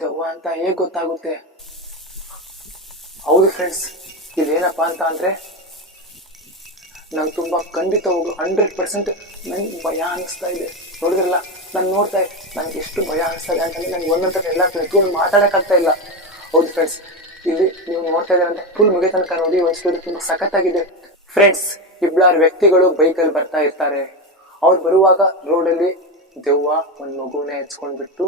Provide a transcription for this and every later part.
ದೆವ್ವ ಅಂತ ಹೇಗೆ ಗೊತ್ತಾಗುತ್ತೆ? ಹೌದು ಫ್ರೆಂಡ್ಸ್, ಇದೇನಪ್ಪಾ ಅಂತ ಅಂದ್ರೆ ನಂಗೆ ತುಂಬಾ ಖಂಡಿತವಾಗ್ಲು 100% ನಂಗೆ ಭಯ ಅನಿಸ್ತಾ ಇದೆ. ನೋಡಿದ್ರಲ್ಲ, ನಾನು ನೋಡ್ತಾ ನಂಗೆ ಎಷ್ಟು ಭಯ ಅನಿಸ್ತಾ ಇದೆ ಅಂತಂದ್ರೆ ನಂಗೆ ಒಂದೊಂದು ಎಲ್ಲ ಎತ್ಕೊಂಡು ಮಾತಾಡಕ್ಕಾಗ್ತಾ ಇಲ್ಲ. ಹೌದು ಫ್ರೆಂಡ್ಸ್, ಇಲ್ಲಿ ನೀವು ನೋಡ್ತಾ ಇದ್ದೀರ ಅಂತ ಫುಲ್ ಮುಗಿಯ ತನಕ ನೋಡಿ. ಒಂದು ಸ್ಟೋರಿ ತುಂಬಾ ಸಖತ್ತಾಗಿದೆ ಫ್ರೆಂಡ್ಸ್. ಇಬ್ಬರು ವ್ಯಕ್ತಿಗಳು ಬೈಕಲ್ಲಿ ಬರ್ತಾ ಇರ್ತಾರೆ. ಅವ್ರು ಬರುವಾಗ ರೋಡಲ್ಲಿ ದೆವ್ವ ಒಂದು ಮಗುವನ್ನ ಹೆಚ್ಕೊಂಡ್ಬಿಟ್ಟು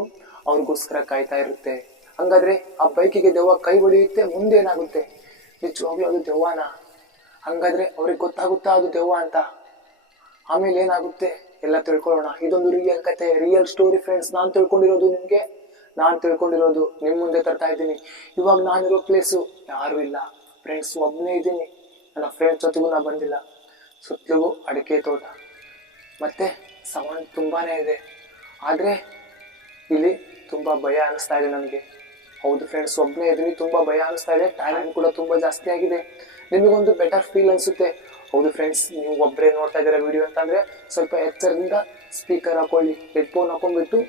ಅವ್ರಿಗೋಸ್ಕರ ಕಾಯ್ತಾ ಇರುತ್ತೆ. ಹಂಗಾದ್ರೆ ಆ ಬೈಕಿಗೆ ದೆವ್ವ ಕೈ ಹೊಡೆಯುತ್ತೆ. ಮುಂದೆ ಏನಾಗುತ್ತೆ? ನಿಜವಾಗ್ಲೂ ಅದು ದೆವ್ವನ? ಹಂಗಾದ್ರೆ ಅವ್ರಿಗೆ ಗೊತ್ತಾಗುತ್ತಾ ಅದು ದೆವ್ವ ಅಂತ? ಆಮೇಲೆ ಏನಾಗುತ್ತೆ ಎಲ್ಲ ತಿಳ್ಕೊಳ್ಳೋಣ. ಇದೊಂದು ರಿಯಲ್ ಕತೆ, ರಿಯಲ್ ಸ್ಟೋರಿ ಫ್ರೆಂಡ್ಸ್. ನಾನು ತಿಳ್ಕೊಂಡಿರೋದು ನಿಮ್ ಮುಂದೆ ತರ್ತಾ ಇದ್ದೀನಿ. ಇವಾಗ ನಾನಿರೋ ಪ್ಲೇಸು ಯಾರು ಇಲ್ಲ ಫ್ರೆಂಡ್ಸ್, ಒಬ್ಬನೇ ಇದ್ದೀನಿ. ನನ್ನ ಫ್ರೆಂಡ್ಸ್ ಜೊತೆಗೂ ನಾ ಬಂದಿಲ್ಲ. ಸುತ್ತಲೂ ಅಡಿಕೆ ತೋಟ ಮತ್ತೆ ಸೌಂಡ್ ತುಂಬಾನೇ ಇದೆ. ಆದ್ರೆ ಇಲ್ಲಿ ತುಂಬಾ ಭಯ ಅನಿಸ್ತಾ ಇದೆ ನನಗೆ. ಹೌದು ಫ್ರೆಂಡ್ಸ್, ಒಬ್ಬನೇ ಇದ್ದೀನಿ, ತುಂಬಾ ಭಯ ಅನಿಸ್ತಾ ಇದೆ. ಟೈಮ್ ಕೂಡ ತುಂಬಾ ಜಾಸ್ತಿ ಆಗಿದೆ. ನಿಮಗೊಂದು ಬೆಟರ್ ಫೀಲ್ ಅನ್ಸುತ್ತೆ. ಹೌದು ಫ್ರೆಂಡ್ಸ್, ನೀವು ಒಬ್ಬರೇ ನೋಡ್ತಾ ಇದ್ದೀರಾ ವಿಡಿಯೋ ಅಂತಂದ್ರೆ ಸ್ವಲ್ಪ ಎಚ್ಚರದಿಂದ ಸ್ಪೀಕರ್ ಹಾಕೊಳ್ಳಿ, ಹೆಡ್ಫೋನ್ ಹಾಕೊಂಡ್ಬಿಟ್ಟು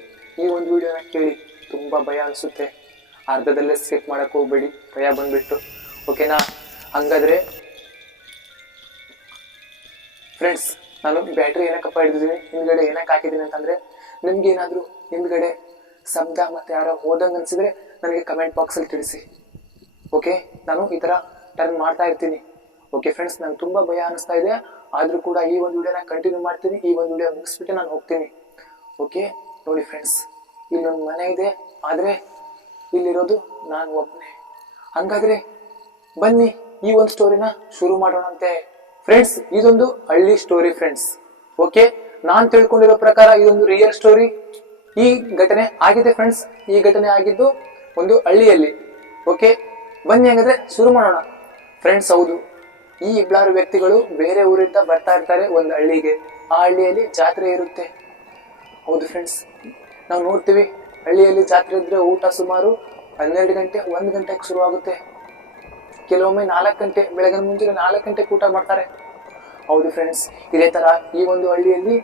ಈ ಒಂದು ವಿಡಿಯೋನ ಕೇಳಿ. ತುಂಬಾ ಭಯ ಅನಿಸುತ್ತೆ. ಅರ್ಧದಲ್ಲೇ ಸ್ಕಿಪ್ ಮಾಡಕ್ ಹೋಗ್ಬೇಡಿ, ಭಯ ಬಂದ್ಬಿಟ್ಟು. ಓಕೆನಾ? ಹಂಗಾದ್ರೆ ಫ್ರೆಂಡ್ಸ್, ನಾನು ಬ್ಯಾಟ್ರಿ ಏನಕ್ಕಪ್ಪ ಹಿಡಿದಿದ್ದೀನಿ, ಹಿಂದ್ಗಡೆ ಏನಕ್ಕೆ ಹಾಕಿದ್ದೀನಿ ಅಂತಂದ್ರೆ, ನಿಮ್ಗೆ ಏನಾದ್ರು ಹಿಂದ್ಗಡೆ ಶಬ್ದ ಮತ್ತೆ ಯಾರೋ ಹೋದಂಗೆ ಅನ್ಸಿದ್ರೆ ನನಗೆ ಕಮೆಂಟ್ ಬಾಕ್ಸಲ್ಲಿ ತಿಳಿಸಿ. ಓಕೆ, ನಾನು ಈ ತರ ಟರ್ನ್ ಮಾಡ್ತಾ ಇರ್ತೀನಿ. ಓಕೆ ಫ್ರೆಂಡ್ಸ್, ನಂಗೆ ತುಂಬಾ ಭಯ ಅನಿಸ್ತಾ ಇದೆ. ಆದ್ರೂ ಕೂಡ ಈ ಒಂದು ವಿಡಿಯೋನ ಕಂಟಿನ್ಯೂ ಮಾಡ್ತೀನಿ. ಈ ಒಂದು ವಿಡಿಯೋ ಮುಗಿಸ್ಬಿಟ್ಟು ನಾನು ಹೋಗ್ತೀನಿ. ಓಕೆ, ನೋಡಿ ಫ್ರೆಂಡ್ಸ್, ಇಲ್ಲೊಂದು ಮನೆ ಇದೆ. ಆದ್ರೆ ಇಲ್ಲಿರೋದು ನಾನು ಒಬ್ಬನೇ. ಹಂಗಾದ್ರೆ ಬನ್ನಿ ಈ ಒಂದು ಸ್ಟೋರಿನ ಶುರು ಮಾಡೋಣಂತೆ ಫ್ರೆಂಡ್ಸ್. ಇದೊಂದು ಹಳ್ಳಿ ಸ್ಟೋರಿ ಫ್ರೆಂಡ್ಸ್. ಓಕೆ, ನಾನ್ ತಿಳ್ಕೊಂಡಿರೋ ಪ್ರಕಾರ ಇದೊಂದು ರಿಯಲ್ ಸ್ಟೋರಿ. ಈ ಘಟನೆ ಆಗಿದೆ ಫ್ರೆಂಡ್ಸ್. ಈ ಘಟನೆ ಆಗಿದ್ದು ಒಂದು ಹಳ್ಳಿಯಲ್ಲಿ. ಓಕೆ, ಬನ್ನಿ ಹಾಗಾದ್ರೆ ಶುರು ಮಾಡೋಣ ಫ್ರೆಂಡ್ಸ್. ಹೌದು, ಈ ಇಬ್ಬರು ವ್ಯಕ್ತಿಗಳು ಬೇರೆ ಊರಿಂದ ಬರ್ತಾ ಇರ್ತಾರೆ ಒಂದು ಹಳ್ಳಿಗೆ. ಆ ಹಳ್ಳಿಯಲ್ಲಿ ಜಾತ್ರೆ ಇರುತ್ತೆ. ಹೌದು ಫ್ರೆಂಡ್ಸ್, ನಾವು ನೋಡ್ತೀವಿ ಹಳ್ಳಿಯಲ್ಲಿ ಜಾತ್ರೆ ಇದ್ರೆ ಊಟ ಸುಮಾರು 12 ಗಂಟೆ 1 ಗಂಟೆಗೆ ಶುರುವಾಗುತ್ತೆ. ಕೆಲವೊಮ್ಮೆ 4 ಗಂಟೆ, ಬೆಳಗಿನ ಮುಂಚೆ 4 ಗಂಟೆಗೆ ಊಟ ಮಾಡ್ತಾರೆ. ಹೌದು ಫ್ರೆಂಡ್ಸ್, ಇದೇ ತರ ಈ ಒಂದು ಹಳ್ಳಿಯಲ್ಲಿ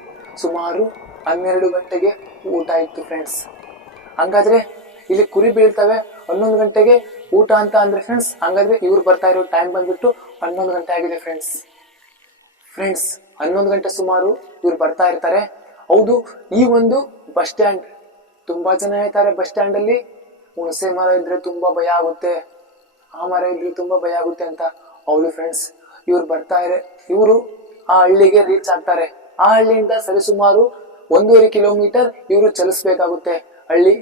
ಸುಮಾರು 12 ಗಂಟೆಗೆ ಊಟ ಇತ್ತು ಫ್ರೆಂಡ್ಸ್. ಹಂಗಾದ್ರೆ ಇಲ್ಲಿ ಕುರಿ ಬೀಳ್ತವೆ 11 ಗಂಟೆಗೆ ಊಟ ಅಂತ ಅಂದ್ರೆ ಫ್ರೆಂಡ್ಸ್, ಹಂಗಾದ್ರೆ ಇವ್ರು ಬರ್ತಾ ಇರೋ ಟೈಮ್ ಬಂದ್ಬಿಟ್ಟು 11 ಗಂಟೆ ಆಗಿದೆ ಫ್ರೆಂಡ್ಸ್. 11 ಗಂಟೆ ಸುಮಾರು ಇವ್ರು ಬರ್ತಾ ಇರ್ತಾರೆ. ಹೌದು, ಈ ಒಂದು ಬಸ್ ಸ್ಟ್ಯಾಂಡ್ ತುಂಬಾ ಜನ ಇರ್ತಾರೆ. ಬಸ್ ಸ್ಟ್ಯಾಂಡ್ ಅಲ್ಲಿ ಹುಣಸೆ ಮರ ಇದ್ರೆ ತುಂಬಾ ಭಯ ಆಗುತ್ತೆ, ಆ ಮರ ಇದ್ರೆ ತುಂಬಾ ಭಯ ಆಗುತ್ತೆ ಅಂತ. ಹೌದು ಫ್ರೆಂಡ್ಸ್, ಇವರು ಆ ಹಳ್ಳಿಗೆ ರೀಚ್ ಆಗ್ತಾರೆ. ಆ ಹಳ್ಳಿಯಿಂದ ಸರಿಸುಮಾರು 1.5 ಕಿಲೋಮೀಟರ್ ಇವರು ಚಲಿಸ್ಬೇಕಾಗುತ್ತೆ. ಹಳ್ಳಿ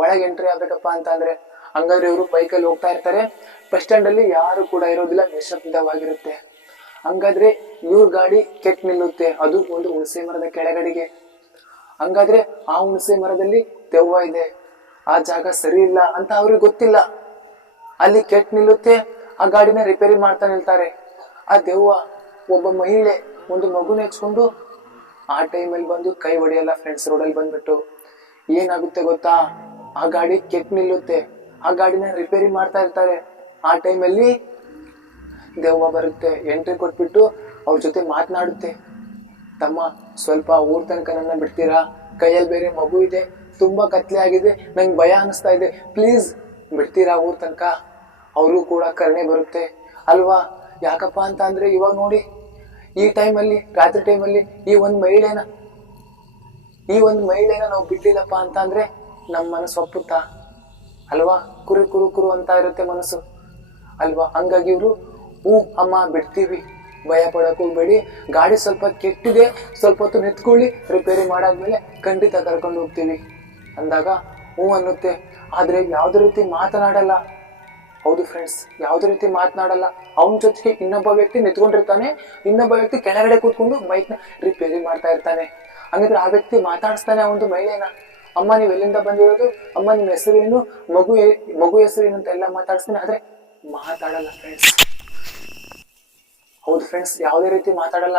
ಒಳಗೆ ಎಂಟ್ರಿ ಆಗ್ಬೇಕಪ್ಪ ಅಂತ ಅಂದ್ರೆ. ಹಂಗಾದ್ರೆ ಇವರು ಬೈಕಲ್ಲಿ ಹೋಗ್ತಾ ಇರ್ತಾರೆ. ಬಸ್ ಸ್ಟ್ಯಾಂಡ್ ಅಲ್ಲಿ ಯಾರು ಕೂಡ ಇರೋದಿಲ್ಲ, ನಿಶಬ್ದವಾಗಿರುತ್ತೆ. ಹಂಗಾದ್ರೆ ಇವ್ರ ಗಾಡಿ ಕೆಟ್ಟ ನಿಲ್ಲುತ್ತೆ. ಅದು ಒಂದು ಹುಣಸೆ ಮರದ ಕೆಳಗಡೆಗೆ. ಹಂಗಾದ್ರೆ ಆ ಹುಣಸೆ ಮರದಲ್ಲಿ ದೆವ್ವ ಇದೆ, ಆ ಜಾಗ ಸರಿ ಇಲ್ಲ ಅಂತ ಅವ್ರಿಗೆ ಗೊತ್ತಿಲ್ಲ. ಅಲ್ಲಿ ಕೆಟ್ಟ ನಿಲ್ಲುತ್ತೆ. ಆ ಗಾಡಿನ ರಿಪೇರಿ ಮಾಡ್ತಾ ನಿಲ್ತಾರೆ. ಆ ದೆವ್ವ ಒಬ್ಬ ಮಹಿಳೆ ಒಂದು ಮಗುನ ಹೆಚ್ಕೊಂಡು ಆ ಟೈಮಲ್ಲಿ ಬಂದು ಕೈ ಹೊಡೆಯಲ್ಲ ಫ್ರೆಂಡ್ಸ್. ರೋಡಲ್ಲಿ ಬಂದ್ಬಿಟ್ಟು ಏನಾಗುತ್ತೆ ಗೊತ್ತಾ? ಆ ಗಾಡಿ ಕೆಟ್ಟ ನಿಲ್ಲುತ್ತೆ. ಆ ಗಾಡಿನ ರಿಪೇರಿ ಮಾಡ್ತಾ ಇರ್ತಾರೆ. ಆ ಟೈಮಲ್ಲಿ ದೆವ್ವ ಬರುತ್ತೆ, ಎಂಟ್ರಿ ಕೊಟ್ಬಿಟ್ಟು ಅವ್ರ ಜೊತೆ ಮಾತನಾಡುತ್ತೆ. ತಮ್ಮ, ಸ್ವಲ್ಪ ಊರ್ ತನಕ ನನ್ನ ಬಿಡ್ತೀರಾ? ಕೈಯಲ್ಲಿ ಬೇರೆ ಮಗು ಇದೆ, ತುಂಬಾ ಕತ್ಲೆ ಆಗಿದೆ, ನಂಗೆ ಭಯ ಅನಿಸ್ತಾ ಇದೆ, ಪ್ಲೀಸ್ ಬಿಡ್ತೀರಾ ಊರ್ ತನಕ? ಅವ್ರಿಗೂ ಕೂಡ ಕರುಣೆ ಬರುತ್ತೆ ಅಲ್ವಾ? ಯಾಕಪ್ಪ ಅಂತ ಅಂದ್ರೆ ಇವಾಗ ನೋಡಿ, ಈ ಟೈಮಲ್ಲಿ, ರಾತ್ರಿ ಟೈಮಲ್ಲಿ ಈ ಒಂದು ಮಹಿಳೆನ ನಾವು ಬಿಡ್ಲಿಲ್ಲಪ್ಪ ಅಂತ ಅಂದ್ರೆ ನಮ್ಮ ಮನಸ್ಸು ಒಪ್ಪುತ್ತಾ ಅಲ್ವಾ? ಕುರು ಅಂತ ಇರುತ್ತೆ ಮನಸ್ಸು ಅಲ್ವಾ? ಹಂಗಾಗಿ ಇವ್ರು ಅಮ್ಮ ಬಿಡ್ತೀವಿ, ಭಯ ಪಡಕ್ ಹೋಗ್ಬೇಡಿ, ಗಾಡಿ ಸ್ವಲ್ಪ ಕೆಟ್ಟಿದೆ, ಸ್ವಲ್ಪ ಹೊತ್ತು ನಿಂತ್ಕೊಳ್ಳಿ, ರಿಪೇರಿ ಮಾಡಾದ್ಮೇಲೆ ಖಂಡಿತ ಕರ್ಕೊಂಡು ಹೋಗ್ತೀವಿ ಅಂದಾಗ ಅನ್ನುತ್ತೆ. ಆದ್ರೆ ಯಾವ್ದೇ ರೀತಿ ಮಾತನಾಡಲ್ಲ. ಹೌದು ಫ್ರೆಂಡ್ಸ್, ಯಾವ್ದೇ ರೀತಿ ಮಾತನಾಡಲ್ಲ. ಅವನ ಜೊತೆಗೆ ಇನ್ನೊಬ್ಬ ವ್ಯಕ್ತಿ ನಿಂತ್ಕೊಂಡಿರ್ತಾನೆ, ಇನ್ನೊಬ್ಬ ವ್ಯಕ್ತಿ ಕೆಳಗಡೆ ಕೂತ್ಕೊಂಡು ಬೈಕ್ ನ ರಿಪೇರಿ ಮಾಡ್ತಾ ಇರ್ತಾನೆ. ಹಂಗಿದ್ರೆ ಆ ವ್ಯಕ್ತಿ ಮಾತಾಡಿಸ್ತಾನೆ ಆ ಒಂದು ಮಹಿಳೆನ. ಅಮ್ಮ, ನೀವ್ ಎಲ್ಲಿಂದ ಬಂದಿರೋದು? ಅಮ್ಮ, ನಿಮ್ ಹೆಸರೇನು? ಮಗು ಹೆಸರೇನು ಅಂತ ಎಲ್ಲ ಮಾತಾಡಿಸ್ತಾನೆ. ಆದ್ರೆ ಮಾತಾಡಲ್ಲ ಫ್ರೆಂಡ್ಸ್. ಹೌದು ಫ್ರೆಂಡ್ಸ್, ಯಾವುದೇ ರೀತಿ ಮಾತಾಡಲ್ಲ.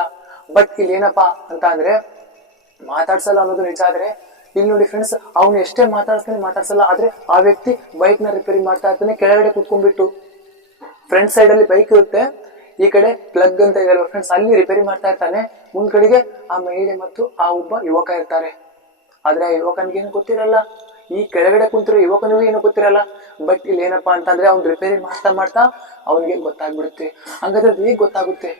ಬಟ್ ಇಲ್ಲಿ ಏನಪ್ಪಾ ಅಂತ ಅಂದ್ರೆ, ಮಾತಾಡ್ಸಲ್ಲ ಅನ್ನೋದು ನಿಜ. ಆದ್ರೆ ಇಲ್ಲಿ ನೋಡಿ ಫ್ರೆಂಡ್ಸ್, ಅವ್ನು ಎಷ್ಟೇ ಮಾತಾಡ್ಸಲ್ಲ. ಆದ್ರೆ ಆ ವ್ಯಕ್ತಿ ಬೈಕ್ ನ ರಿಪೇರಿ ಮಾಡ್ತಾ ಇರ್ತಾನೆ ಕೆಳಗಡೆ ಕೂತ್ಕೊಂಡ್ಬಿಟ್ಟು. ಫ್ರಂಟ್ ಸೈಡ್ ಅಲ್ಲಿ ಬೈಕ್ ಇರುತ್ತೆ, ಈ ಕಡೆ ಪ್ಲಗ್ ಅಂತ ಇದೆ ಫ್ರೆಂಡ್ಸ್, ಅಲ್ಲಿ ರಿಪೇರಿ ಮಾಡ್ತಾ ಇರ್ತಾನೆ. ಮುಂದ್ಗಡೆಗೆ ಆ ಮಹಿಳೆ ಮತ್ತು ಆ ಒಬ್ಬ ಯುವಕ ಇರ್ತಾರೆ. ಆದ್ರೆ ಆ ಯುವಕನಿಗೇನು ಗೊತ್ತಿರಲ್ಲ ಈ ಕೆಳಗಡೆ ಕುಂತಿರೋ ಯುವಕನಿಗೂ ಏನು ಗೊತ್ತಿರಲ್ಲ. ಬಟ್ ಇಲ್ಲಿ ಏನಪ್ಪಾ ಅಂತಂದ್ರೆ ಅವ್ನು ರಿಪೇರಿ ಮಾಡ್ತಾ ಮಾಡ್ತಾ ಅವನಿಗೆ ಗೊತ್ತಾಗ್ಬಿಡುತ್ತೆ. ಹಂಗಾದ್ರೆ ಅದು ಹೇಗ್ ಗೊತ್ತಾಗುತ್ತೆ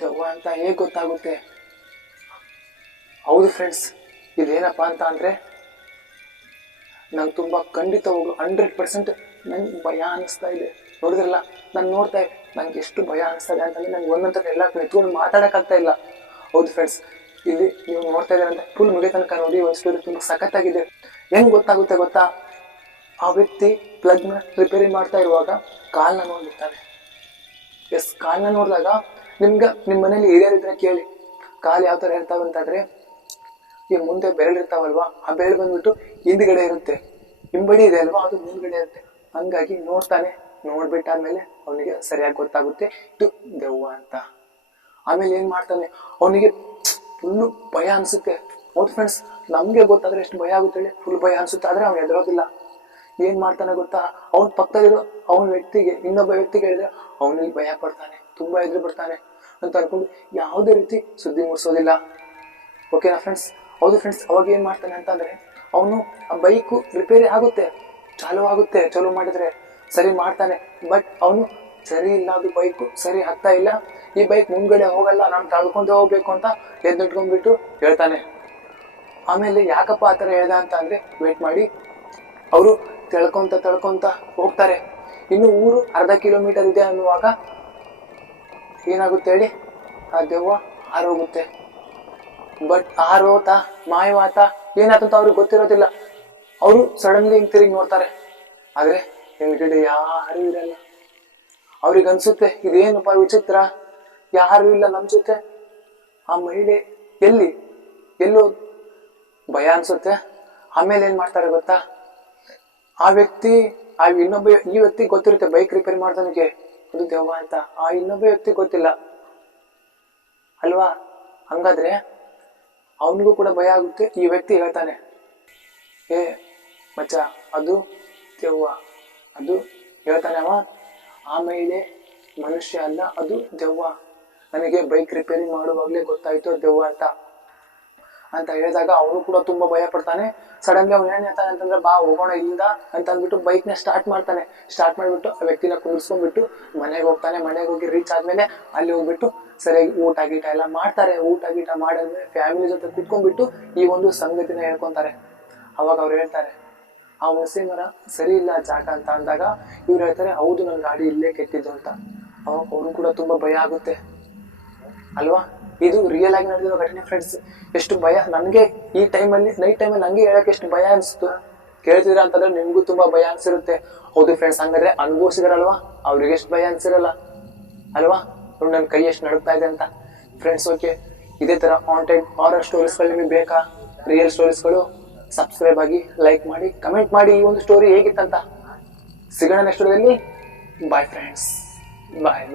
ದೆವ್ವ ಅಂತ ಹೇಗ್ ಗೊತ್ತಾಗುತ್ತೆ? ಹೌದು ಫ್ರೆಂಡ್ಸ್, ಇದೇನಪ್ಪಾ ಅಂತ ಅಂದ್ರೆ ನಂಗೆ ತುಂಬಾ ಖಂಡಿತ 100% ನಂಗೆ ಭಯ ಅನಿಸ್ತಾ ಇದೆ. ನೋಡಿದ್ರಲ್ಲ, ನಾನು ನೋಡ್ತಾ ಇದ್ದೆ, ನಂಗೆ ಎಷ್ಟು ಭಯ ಅನಿಸ್ತಾ ಇದೆ ಅಂತಂದ್ರೆ ನಂಗೆ ಒಂದೊಂದ್ಸರಿ ಎಲ್ಲ ನಿಂತ್ಕೊಂಡು ಮಾತಾಡಕ್ಕಾಗ್ತಾ ಇಲ್ಲ. ಹೌದು ಫ್ರೆಂಡ್ಸ್, ಇಲ್ಲಿ ನೀವು ನೋಡ್ತಾ ಇದ್ದೀರಂತ ಫುಲ್ ಮುಗಿಯ ತನಕ ನೋಡಿ. ಒಂದು ಸ್ಟೋರಿ ತುಂಬಾ ಸಖತ್ತಾಗಿದೆ. ಹೆಂಗ್ ಗೊತ್ತಾಗುತ್ತೆ ಗೊತ್ತಾ? ಆ ವ್ಯಕ್ತಿ ಪ್ಲಗ್ನ ರಿಪೇರಿ ಮಾಡ್ತಾ ಇರುವಾಗ ಕಾಲ್ನ ನೋಡ್ಬಿಡ್ತಾನೆ. ಎಸ್, ಕಾಲ್ನ ನೋಡಿದಾಗ ನಿಮ್ಮ ಮನೇಲಿ ಹಿರಿಯರಿದ್ರೆ ಕೇಳಿ, ಕಾಲು ಯಾವ ತರ ಇರ್ತಾವ ಅಂತಂದ್ರೆ, ಈ ಮುಂದೆ ಬೆರಳಿರ್ತಾವಲ್ವಾ, ಆ ಬೆರಳು ಬಂದ್ಬಿಟ್ಟು ಹಿಂದ್ಗಡೆ ಇರುತ್ತೆ, ಹಿಂಬಡಿ ಇದೆ ಅಲ್ವಾ, ಅದು ಮುಂದ್ಗಡೆ ಇರುತ್ತೆ. ಹಂಗಾಗಿ ನೋಡ್ತಾನೆ. ನೋಡ್ಬಿಟ್ಟಾದ್ಮೇಲೆ ಅವನಿಗೆ ಸರಿಯಾಗಿ ಗೊತ್ತಾಗುತ್ತೆ ಇದು ದೆವ್ವ ಅಂತ. ಆಮೇಲೆ ಏನ್ ಮಾಡ್ತಾನೆ, ಅವನಿಗೆ ಫುಲ್ಲು ಭಯ ಅನ್ಸುತ್ತೆ. ಹೌದು ಫ್ರೆಂಡ್ಸ್, ನಮ್ಗೆ ಗೊತ್ತಾದ್ರೆ ಎಷ್ಟು ಭಯ ಆಗುತ್ತೆ ಹೇಳಿ. ಫುಲ್ ಭಯ ಅನ್ಸುತ್ತೆ. ಆದ್ರೆ ಅವ್ನು ಎದುರೋದಿಲ್ಲ. ಏನ್ ಮಾಡ್ತಾನೆ ಗೊತ್ತಾ? ಅವ್ನ ಪಕ್ಕದಲ್ಲಿರೋ ಇನ್ನೊಬ್ಬ ವ್ಯಕ್ತಿಗೆ ಹೇಳಿದ್ರೆ ಅವನಿಗೆ ಭಯ ಪಡ್ತಾನೆ, ತುಂಬಾ ಎದುರು ಬಿಡ್ತಾನೆ ಅಂತ ಅನ್ಕೊಂಡು ಯಾವುದೇ ರೀತಿ ಸುದ್ದಿ ಮೂಡಿಸೋದಿಲ್ಲ. ಓಕೆನಾ ಫ್ರೆಂಡ್ಸ್? ಹೌದು ಫ್ರೆಂಡ್ಸ್, ಅವಾಗ ಏನ್ ಮಾಡ್ತಾನೆ ಅಂತಂದ್ರೆ, ಅವನು ಆ ಬೈಕು ರಿಪೇರಿ ಆಗುತ್ತೆ, ಚಾಲು ಮಾಡಿದ್ರೆ ಸರಿ ಮಾಡ್ತಾನೆ. ಬಟ್ ಅವನು ಸರಿ ಇಲ್ಲ, ಅದು ಬೈಕು ಸರಿ ಆಗ್ತಾ ಇಲ್ಲ, ಈ ಬೈಕ್ ಮುಂದ್ಗಡೆ ಹೋಗಲ್ಲ, ನಾನು ತಳ್ಕೊಂತ ಹೋಗ್ಬೇಕು ಅಂತ ಎದ್ನಿಟ್ಕೊಂಡ್ಬಿಟ್ಟು ಹೇಳ್ತಾನೆ. ಆಮೇಲೆ ಯಾಕಪ್ಪ ಆ ಥರ ಹೇಳ್ದ ಅಂತ ಅಂದ್ರೆ ವೇಟ್ ಮಾಡಿ ಅವರು ತಳ್ಕೊಂತ ಹೋಗ್ತಾರೆ. ಇನ್ನು ಊರು ಅರ್ಧ ಕಿಲೋಮೀಟರ್ ಇದೆ ಅನ್ನುವಾಗ ಏನಾಗುತ್ತೆ ಹೇಳಿ, ಆ ದೆವ್ವ ಹಾರೋಗುತ್ತೆ. ಬಟ್ ಹಾರೋತ ಮಾಯವಾತ ಏನಾಯ್ತಂತ ಅವ್ರಿಗೆ ಗೊತ್ತಿರೋದಿಲ್ಲ. ಅವರು ಸಡನ್ಲಿ ಹಿಂಗ್ ತಿರುಗಿ ನೋಡ್ತಾರೆ, ಆದ್ರೆ ಹಿಂದ್ಗಡೆ ಯಾರು ಇರಲ್ಲ. ಅವ್ರಿಗೆ ಅನ್ಸುತ್ತೆ ಇದೇನಪ್ಪ ವಿಚಿತ್ರ, ಯಾರು ಇಲ್ಲ ನಮ್ ಜೊತೆ, ಆ ಮಹಿಳೆ ಎಲ್ಲೋ ಭಯ ಅನ್ಸುತ್ತೆ. ಆಮೇಲೆ ಏನ್ ಮಾಡ್ತಾರೆ ಗೊತ್ತಾ, ಈ ವ್ಯಕ್ತಿ ಗೊತ್ತಿರುತ್ತೆ ಬೈಕ್ ರಿಪೇರಿ ಮಾಡ್ದವನಿಗೆ ಅದು ದೆವ್ವ ಅಂತ, ಆ ಇನ್ನೊಬ್ಬ ವ್ಯಕ್ತಿ ಗೊತ್ತಿಲ್ಲ ಅಲ್ವಾ. ಹಂಗಾದ್ರೆ ಅವನಿಗೂ ಕೂಡ ಭಯ ಆಗುತ್ತೆ. ಈ ವ್ಯಕ್ತಿ ಹೇಳ್ತಾನೆ, ಏ ಮಚ್ಚ, ಅದು ದೆವ್ವ, ಅದು ಹೇಳ್ತಾನೆ ಅವ, ಆ ಮಹಿಳೆ ಮನುಷ್ಯ ಅಲ್ಲ, ಅದು ದೆವ್ವ, ನನಗೆ ಬೈಕ್ ರಿಪೇರಿ ಮಾಡುವಾಗ್ಲೇ ಗೊತ್ತಾಯ್ತು ದೆವ್ವ ಅಂತ ಹೇಳಿದಾಗ ಅವನು ಕೂಡ ತುಂಬಾ ಭಯ ಪಡ್ತಾನೆ. ಸಡನ್ಲಿ ಅವ್ನು ಏನ್ ಹೇಳ್ತಾನೆ ಅಂತಂದ್ರೆ, ಬಾ ಹೋಗೋಣ ಇಲ್ಲಿಂದ ಅಂತ ಅಂದ್ಬಿಟ್ಟು ಬೈಕ್ ನ ಸ್ಟಾರ್ಟ್ ಮಾಡ್ಬಿಟ್ಟು ಆ ವ್ಯಕ್ತಿನ ಕುಂದಿರ್ಸ್ಕೊಂಡ್ಬಿಟ್ಟು ಮನೆಗೆ ಹೋಗ್ತಾನೆ. ಮನೆಗೆ ಹೋಗಿ ರೀಚ್ ಆದ್ಮೇಲೆ ಅಲ್ಲಿ ಹೋಗ್ಬಿಟ್ಟು ಸರಿಯಾಗಿ ಊಟ ಗೀಟ ಎಲ್ಲ ಮಾಡ್ತಾರೆ. ಊಟ ಗೀಟ ಮಾಡಿದ್ಮೇಲೆ ಫ್ಯಾಮಿಲಿ ಜೊತೆ ಕುತ್ಕೊಂಡ್ಬಿಟ್ಟು ಈ ಒಂದು ಸಂಗತಿನ ಹೇಳ್ಕೊಂತಾರೆ. ಅವಾಗ ಅವ್ರು ಹೇಳ್ತಾರೆ, ಆ ಹುಣಸೆ ಮರ ಸರಿ ಇಲ್ಲ ಜಾಗ ಅಂತ ಅಂದಾಗ ಇವ್ರು ಹೇಳ್ತಾರೆ, ಹೌದು ನನ್ನ ಗಾಡಿ ಇಲ್ಲೇ ಕೆಟ್ಟಿದ್ದು ಅಂತ. ಅವಾಗ ಅವ್ರು ಕೂಡ ತುಂಬಾ ಭಯ ಆಗುತ್ತೆ ಅಲ್ವಾ. ಇದು ರಿಯಲ್ ಆಗಿ ನಡೆದಿರೋ ಘಟನೆ ಫ್ರೆಂಡ್ಸ್. ಎಷ್ಟು ಭಯ ನನ್ಗೆ ಈ ಟೈಮಲ್ಲಿ, ನೈಟ್ ಟೈಮಲ್ಲಿ ನಂಗೆ ಹೇಳಕ್ ಎಷ್ಟು ಭಯ ಅನ್ಸ್ತು. ಕೇಳ್ತಿದ್ರ ಅಂತಂದ್ರೆ ನಿಮ್ಗೂ ತುಂಬಾ ಭಯ ಅನ್ಸಿರುತ್ತೆ. ಹೌದು ಫ್ರೆಂಡ್ಸ್, ಹಂಗಾದ್ರೆ ಅನುಭವಿಸಿದಾರಲ್ವಾ, ಅವ್ರಿಗೆ ಎಷ್ಟು ಭಯ ಅನ್ಸಿರಲ್ಲ ಅಲ್ವಾ. ನನ್ನ ಕೈ ಎಷ್ಟು ನಡುಗ್ತಾ ಇದೆ ಅಂತ ಫ್ರೆಂಡ್ಸ್. ಓಕೆ, ಇದೇ ತರ ಕಾಂಟೆಂಟ್ ಹಾರರ್ ಸ್ಟೋರೀಸ್ಗಳು ನಿಮಗೆ ಬೇಕಾ, ರಿಯಲ್ ಸ್ಟೋರೀಸ್ಗಳು, ಸಬ್ಸ್ಕ್ರೈಬ್ ಆಗಿ, ಲೈಕ್ ಮಾಡಿ, ಕಮೆಂಟ್ ಮಾಡಿ ಈ ಒಂದು ಸ್ಟೋರಿ ಹೇಗಿತ್ತಂತ. ಸಿಗೋಣ ನೆಕ್ಸ್ಟ್ ವಿಡಿಯೋದಲ್ಲಿ. ಬಾಯ್ ಫ್ರೆಂಡ್ಸ್, ಬಾಯ್.